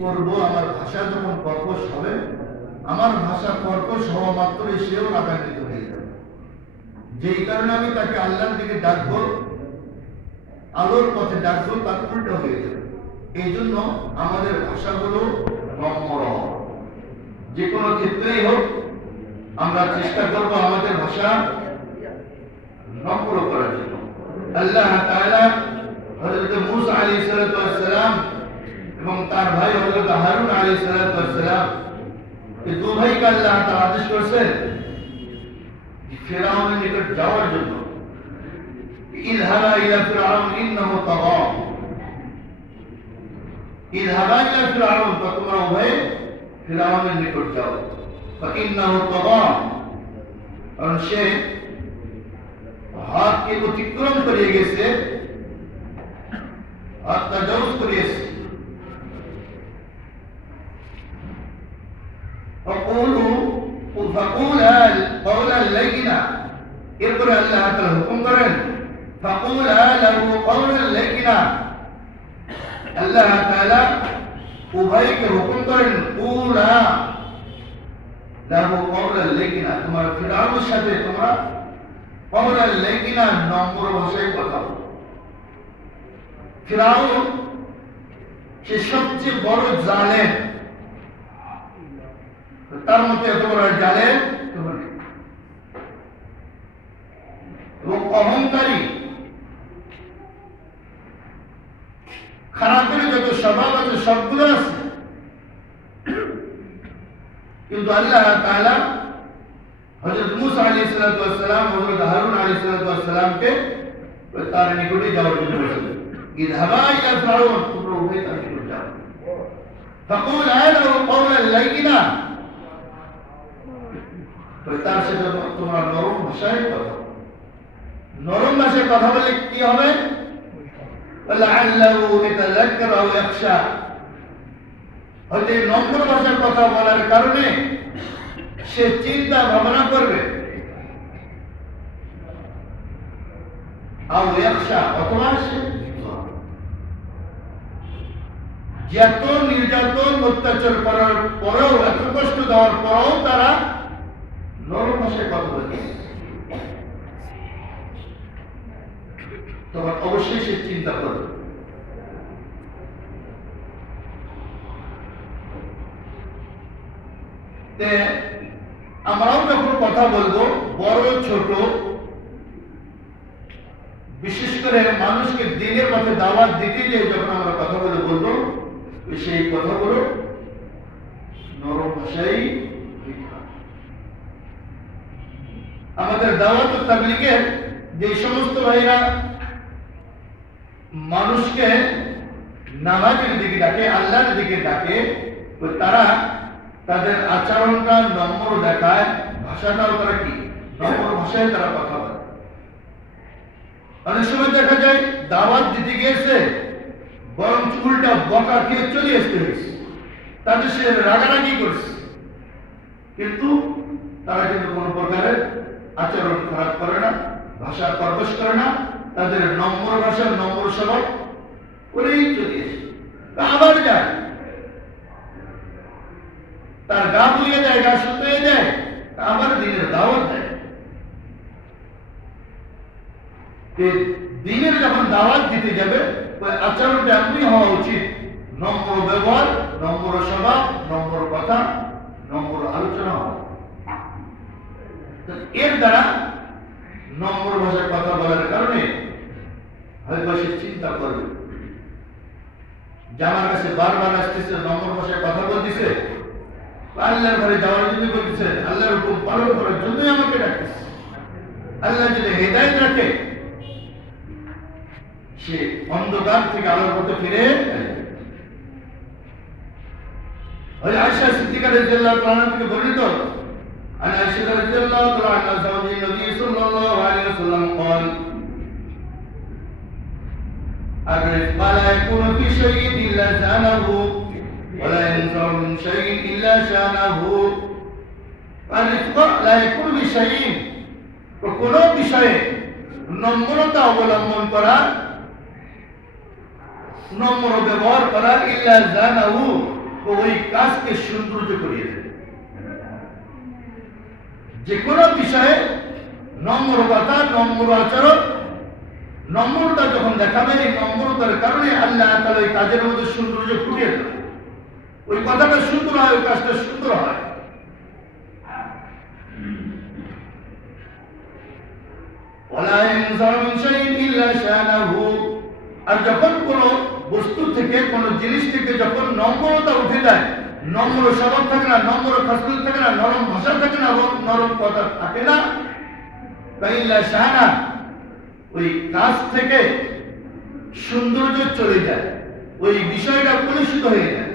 করব, আমার ভাষা যখন কর্কশ হবে, আমার ভাষা কর্কশ হওয়া মাত্রই সেও রাগান্বিত হয়ে যাবে। যেই কারণে আমি তাকে আল্লাহর দিকে ডাকবো, আলোর পথে ডাকবো, তার উল্টো হয়ে যাবে। এই জন্য আমাদের ভাষাগুলো নম্র, যে কোনো ক্ষেত্রেই হোক আমরা চেষ্টা করব আমাদের ভাষা নম্র করার জন্য। আল্লাহ তাআলা হযরত মূসা আলাইহিস সালাম এবং তার ভাই হযরত হারুন আলাইহিস সালাম, এই দুই ভাইকে আল্লাহ তাআলা আদেশ করেছেন ফিরআউনের নিকট যাওয়ার জন্য। ইযহাবা ইলা ফিরআউন ইন্নাহু তাগা, ইযহাবা ইলা ফিরআউন, তোমরা উভয়ে ফিরআউনের নিকট যাও। ফাইন্নাহু তাগা, কারণ সে হাতকে অতিক্রম করে গেছে, হাত তাজাউজ করেছে। فقولا قولا لينا, এরপরে আল্লাহ তাআলা হুকুম করেন فقولا له قولا لينا, আল্লাহ তাআলা উভয়কে হুকুম করেন قولا له قولا لينا, তোমার ফিরআউনের সাথে তোমরা قولا لينا নম্র ভাষায় কথা বলো। ফিরআউন সে সবচেয়ে বড় জালেম, তার মধ্যে এত বড় জালেম এবং অহংকারী, খারাপের যত স্বভাব আছে সবগুলো আছে। কিন্তু আল্লাহ তাআলা হযরত মূসা আলাইহিস সালাম, হযরত হারুন আলাইহিস সালামকে তার নিকটে যাওয়ার জন্য বলেছিলেন, ইযহাবা ইলা ফিরআউন, তোমরা উভয়ে তার নিকট যাও। ফাকুলা লাহু কওলান লাইয়িনা, তার সাথে তোমরা নরম ভাষায় কথা, নরম ভাষায় কথা বলে কি হবে? লাআল্লাহু ইয়াতাযাক্কারু আও ইয়াখশা, হয়তো নম্র ভাষায় কথা বলার কারণে সে চিন্তা ভাবনা করবে, আও ইয়াখশা, অথবা সে যত নির্যাতন অত্যাচার করার পরেও, এত কষ্ট দেওয়ার পরেও তারা নরম ভাষায় কথা বলে, তখন অবশ্যই সে চিন্তা করবে। আমরাও যখন কথা বলবো, বড় ছোট, বিশেষ করে মানুষকে দিনের পথে দাওয়াত দিতে গিয়ে যখন আমরা কথাগুলো বলবো, সেই কথাগুলো নরম ভাষায়। আমাদের দাওয়াত ও তাবলীগের যে সমস্ত ভাইরা মানুষকে নামাজের দিকে ডাকে, আল্লাহর দিকে ডাকে, তারা তাদের আচরণটা নম্র দেখায়, ভাষাটাও তারা কি নম্র ভাষায় তারা কথা বলে। অনেক সময় দেখা যায় দাওয়াত দিতে গিয়েছে, বরং উল্টা বকা দিয়ে চলে আসতে হয়েছে, তাদের সে রাগারাগি করছে, কিন্তু তারা কিন্তু কোনো প্রকারের আচরণ খারাপ করে না, ভাষা কর্কশ করে না, তাদের নম্র ভাষা, নম্র স্বভাব করেই চলে আসে। আবার যায়, তার গা বুলিয়ে দেয়, গা শুকিয়ে দেয়, আবার দিনের দাওয়াত দেয়। দিনের যখন দাওয়াত দিতে যাবে, ওই আচরণটা এমনই হওয়া উচিত, নম্র ব্যবহার, নম্র স্বভাব, নম্র কথা, নম্র আলোচনা হওয়া। এর দ্বারা নম্র ভাষায় কথা বলার কারণে হয়তো সে চিন্তা করবে যে আমার কাছে বারবার আসতেছে, নম্র ভাষায় কথা বলতেছে, আল্লাহর ঘরে যাওয়ার জন্য বলতেছে, আল্লাহর হুকুম পালন করার জন্যই আমাকে ডাকতেছে। আল্লাহ যদি হেদায়েত রাখে, সে অন্ধকার থেকে আলোর পথে ফিরে ওই আয়েশা সিদ্দিকা রাদিয়াল্লাহু তাআলা থেকে বর্ণিত, عن عائشة رضي الله تعالى عنها زوج النبي صلى الله عليه وسلم قال الرفق لا يكون في شيء إلا زانه ولا ينزع من شيء إلا شانه। الرفق لا يكون في شيء, কোনো বিষয়ে নম্রতা অবলম্বন করা, নম্র ব্যবহার করা, ইল্লা জানাহু, ওই কাজকে সৌন্দর্য করিয়ে দেবে। যে কোনো বিষয়ে নম্র কথা, নম্র আচরণ, নম্রতা যখন দেখাবে, এই নম্রতার কারণে আল্লাহ তাআলা ওই কাজের মধ্যে সৌন্দর্য ফুটিয়ে দেবে। ওই কথাটা সুন্দর হয়, ওই কাজটা সুন্দর হয়। ওয়ালা ইয়ানজাউ মিন শাইইন ইল্লা শানাহু। আর যখন কোন বস্তু থেকে, কোন জিনিস থেকে যখন নম্রতা উঠে যায়, নম্র স্বভাব থাকে না, নম্র খাসলত থাকে না, নরম ভাষা থাকে না, নরম কথা থাকে না, ইল্লা শানা, ওই কাজ থেকে সৌন্দর্য চলে যায়, ওই বিষয়টা কলুষিত হয়ে যায়।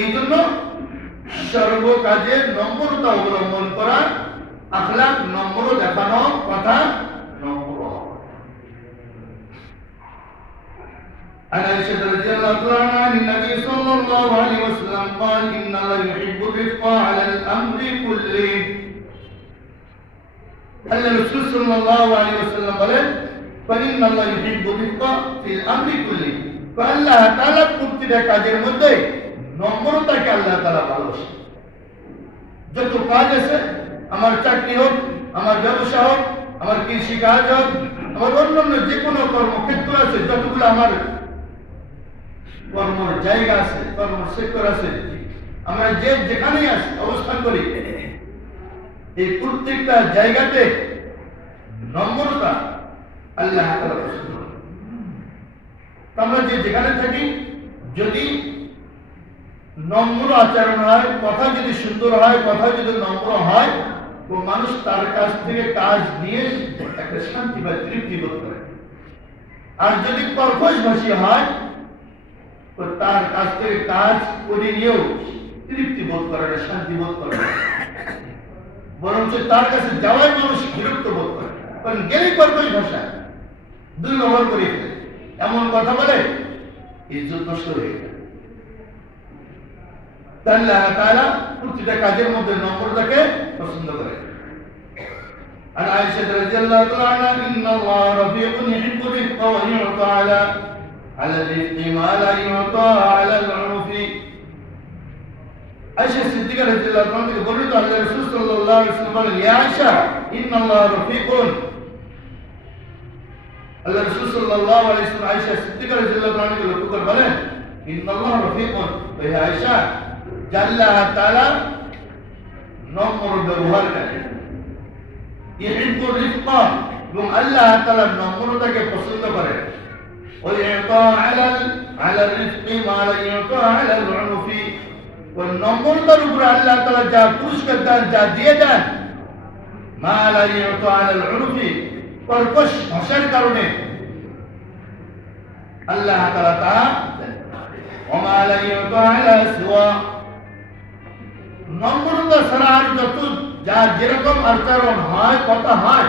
এই জন্য সর্ব কাজে নম্রতা অবলম্বন করা, আখলাক নম্র দেখানো, কথা নম্র। عن عائشة رضي الله عنها عن النبي صلى الله عليه وسلم قال إن الله يحب الرفق على الأمر كله। আল্লাহ রাসূল সাল্লাল্লাহু আলাইহি ওয়াসাল্লাম বলেন, فإن الله يحب الرفق في الأمر كله। আল্লাহ তাআলা প্রতিটা কাজের মধ্যে নম্রতাকে আল্লাহ তাআলা ভালোবাসেন। যত কাজ আছে, আমার চাকরি হোক, আমার ব্যবসা হোক, আমার কৃষি কাজ হোক, আমার অন্যান্য যে কোনো কর্মক্ষেত্র আছে, যতগুলো আমার কর্মের জায়গা আছে, কর্মের সেক্টর আছে, আমরা যে যেখানেই আছি, অবস্থান করি, এই প্রত্যেকটা জায়গাতে নম্রতা আল্লাহ তাআলা পছন্দ করেন। আমরা যে যেখানে থাকি, যদি নম্র আচরণ হয়, কথা যদি সুন্দর হয়, কথা যদি নম্র হয়, তো মানুষ তার কাছ থেকে কাজ নিয়ে একটা শান্তি বা তৃপ্তি বোধ করে। আর যদি কর্কশভাষী হয়, তো তার কাছ থেকে কাজ করে নিয়েও তৃপ্তি বোধ করে না, শান্তি বোধ করে না, বরঞ্চ তার কাছে যাওয়াই মানুষ বিরক্ত বোধ করে। কারণ গেলেই কর্কশ ভাষা, দুই ব্যবহার করে ফেলে, এমন কথা বলে, ইজ্জত নষ্ট হয়ে যায়। আল্লাহ তাআলা প্রতিটা কাজের মধ্যে নম্রতাকে পছন্দ করে। আর আয়েশা রাদিয়াল্লাহু তাআলা আনহা, ইন্না আল্লাহ রাফিকুন ইউহিব্বুর রিফকা ওয়া ইউতা আলা রিফকি মা লা ইউতা আলা আল-উরফি। আয়েশা সিদ্দিকা রাদিয়াল্লাহু তাআলা থেকে বর্ণিত, আল্লাহ রাসূল সাল্লাল্লাহু আলাইহি ওয়াসাল্লাম বলেন, ইয়া আয়েশা, ইন্না আল্লাহ রাফিকুন। আল্লাহ রাসূল সাল্লাল্লাহু আলাইহি ওয়াসাল্লাম আয়েশা সিদ্দিকা রাদিয়াল্লাহু তাআলা কে লক্ষ্য করে বলেন, ইন্না আল্লাহ রাফিকুন, হে আয়েশা, আল্লাহ তাআলা নম্র ব্যবহার করেন, ইউহিব্বুর রিফকা, এবং আল্লাহ তাআলা নম্রতাকে পছন্দ করেন। ওয়া ইউতা আলা রিফকি মা লা ইউতা আলা আল-উরফি, ওই নম্রতার উপরে আল্লাহ তাআলা যা পুরস্কার দেন, যা দিয়ে দেন, মা লা ইউতা আলা আল-উরফি, কর্কশ ভাষার কারণে আল্লাহ তাআলা তা দেন। ওয়া মা লা ইউতা আলা সিওয়া, নম্রতা ছাড়া আর যত যা যেরকম আচরণ হয়, কথা হয়,